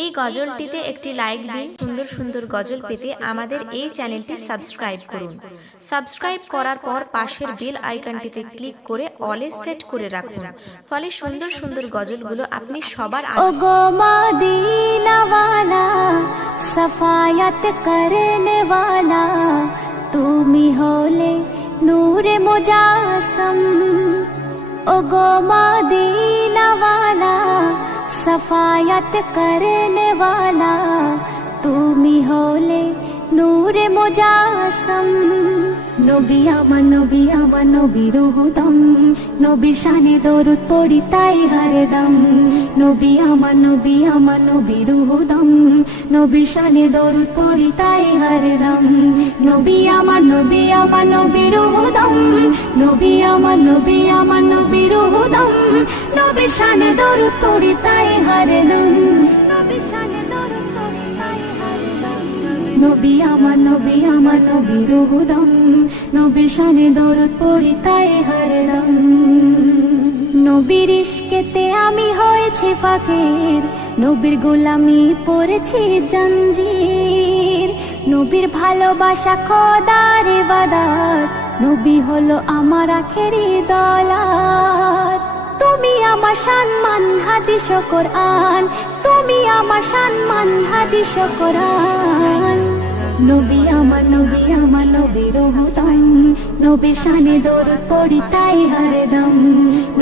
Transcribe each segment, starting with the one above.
এই গজলটিতে একটি লাইক দিন। সুন্দর সুন্দর গজল পেতে আমাদের এই চ্যানেলটি সাবস্ক্রাইব করুন। সাবস্ক্রাইব করার পর পাশের বেল আইকনটিতে ক্লিক করে অলে সেট করে রাখুন, ফলে সুন্দর সুন্দর গজলগুলো আপনি সবার আগে। ওগো মদিনা ওয়ালা সফায়াত করনে ওয়ালা, তুমি হলে নূরে মুজাসম। ওগো মদিনা ওয়ালা सफायत करने वाला, তুমি হলে নূরে মুজাসম। নবী আমার নবী আমার নবীর হুদম, নবীর শানে দরুদ পড়ি তাই হরদম। নবী আমার নবী আমার নবীর হুদম, নবীর শানে দরুদ পড়ি তাই হরদম। নবী আমার নবী আমার নবীর হুদম, নবী আমার নবী আমার নবীর হুদম, নবীর শানে দরুদ পড়ি তাই হরদম। নবীর শানে দরুদ পড়ি তাই হরদম। নবী আমার নবী আমার নবীর হুদম, নবীর শানে দরুদ পড়ি তাই হরদম। নবীর ইশকেতে আমি হয়েছি ফাকির, নবীর গোলামি পড়েছি জঞ্জির। নবীর ভালোবাসা খোদার ইবাদত, নবী হলো আমার আখেরি দৌলত। তুমি আমার সম্মান হাদিস ও কোরআন, তুমি আমার সম্মান হাদিস ও কোরআন। নবী আমার নবী আমার নবীর হুদম, নবীর শানে দরুদ পড়ি তাই হরদম।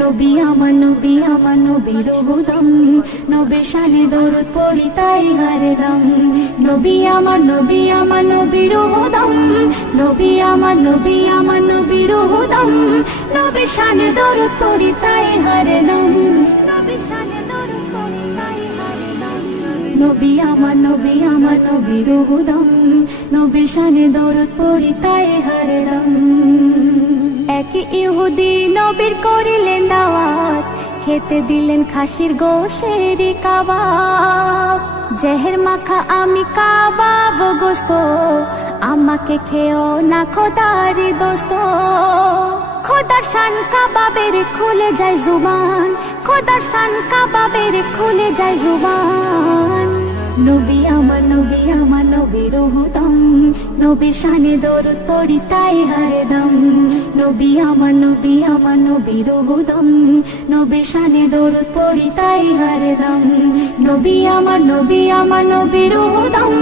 নবী আমার নবী আমার নবীর হুদম, নবীর শানে দরুদ পড়ি তাই হরদম। নবী আমার নবী আমার নবীর হুদম, নবী আমার নবী আমার নবীর হুদম, নবীর শানে দরুদ পড়ি তাই হরদম। নবীর শানে দরুদ পড়ি তাই হরদম। নবী আমার নবী আমার নবীর হুদম, নবীর শানে দরুদ পড়ি তাই হরদম। এক ইহুদি নবীর করিলেন দাওয়াত, খেতে দিলেন খাসির গোশের কাবাব। জেহের মাখা আমি কাবাব গোস্ত, আমাকে খেও না খোদারি দোস্ত। খোদার শান কাবাবের খুলে যায় জুবান, খোদার শান কাবাবের খুলে যায় জুবান। নবী আমার নবী আমার নবীর হুদম, নবীর শানে দরুদ পড়ি তাই হরদম। নবী আমার নবী আমার নবীর হুদম, নবীর শানে দরুদ পড়ি তাই হরদম। নবী আমার নবী আমার নবীর হুদম,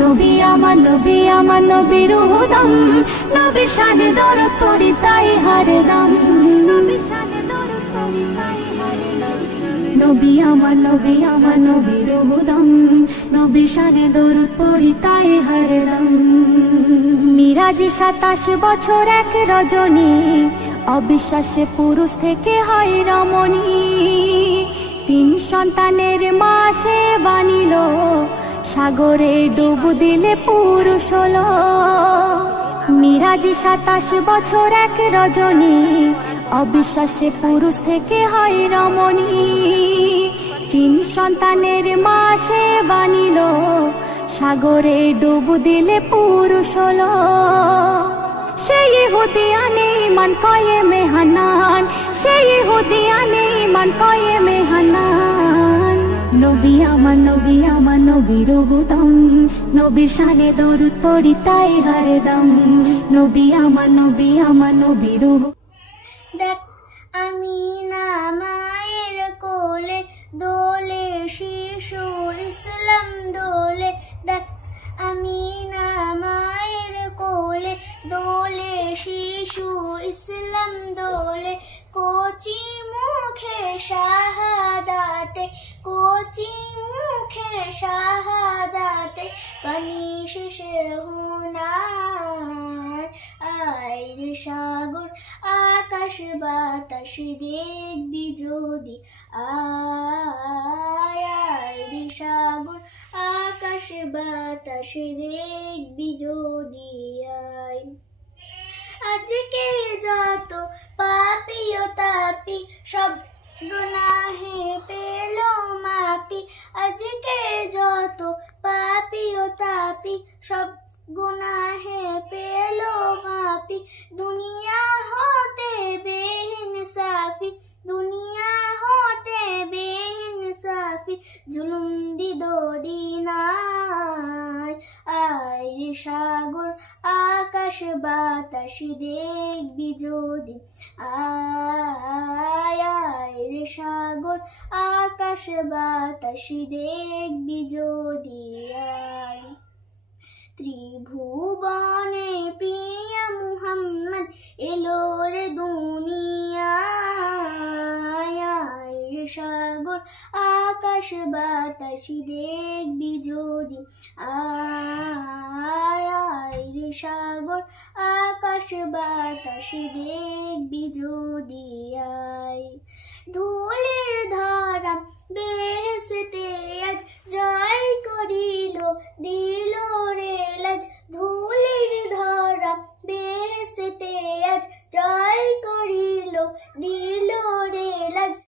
নবী আমার নবী আমার নবীর হুদম, নবীর শানে দরুদ পড়ি তাই হরদম। নবীর শানে দরুদ পড়ি তাই হরদম। নবী আমার নবী আমার নবীর হুদম, নবীর শানে দরুদ পড়ি তাই হরদম। মিরাজে 27 বছর এক রজনী, অবিশ্বাসে পুরুষ থেকে হয় রমণী। 3 সন্তানের মা সে বানিল, সাগরে ডুব দিলে পুরুষ হলো। মিরাজে 27 বছর এক রজনী, অবিশ্বাসে পুরুষ থেকে হয় রমণী। 3 সন্তানের মা সে বানিল, সাগরে ডুব দিলে পুরুষ হলো। সেই ইহুদি আনে ইমান কায়েমে হানান, সেই ইহুদি আনে ইমান কায়েমে হানান। নবী আমার নবী আমার নবীর হুদম, নবীর শানে দরুদ পড়ি তাই হরদম। নবী আমার নবী আমার নবীর। দেখ আমিনা মায়ের কোলে দোলে শিশু ইসলাম দোলে। দেখ আমিনা মায়ের কোলে দোলে শিশু ইসলাম দোলে। কোচি মুখে শাহাদাতে, কোচি মুখে শাহাদাতে, পানি শেষে হুনার। আয় রে সাগর আকাশ বাতাস দেখবি যদি, আয় রে সাগর আকাশ বাতাস দেখবি যদি আয়। আজকে যত পাপী ও তাপী সব গুনাহে পেল মাপি। আজকে যত পাপী ও তাপী সব গুনাহে পেল মাপি। দুনিয়া হতে বেইনসাফি, দুনিয়া হতে বেইনসাফি। মুসাফির জুলুম দিদদিনায় আয় রে সাগর আকাশ বাতাস দেখবি যদি আয় আয় রে সাগর আকাশ বাতাস দেখবি যদি আয় ত্রিভুবনে প্রিয় মুহাম্মদ এলো রে দুনিয়ায় আয় রে সাগর আকাশ বাতাস দেখবি যদি আয় আয় রে সাগর আকাশ বাতাস দেখবি যদি আয় ধুলির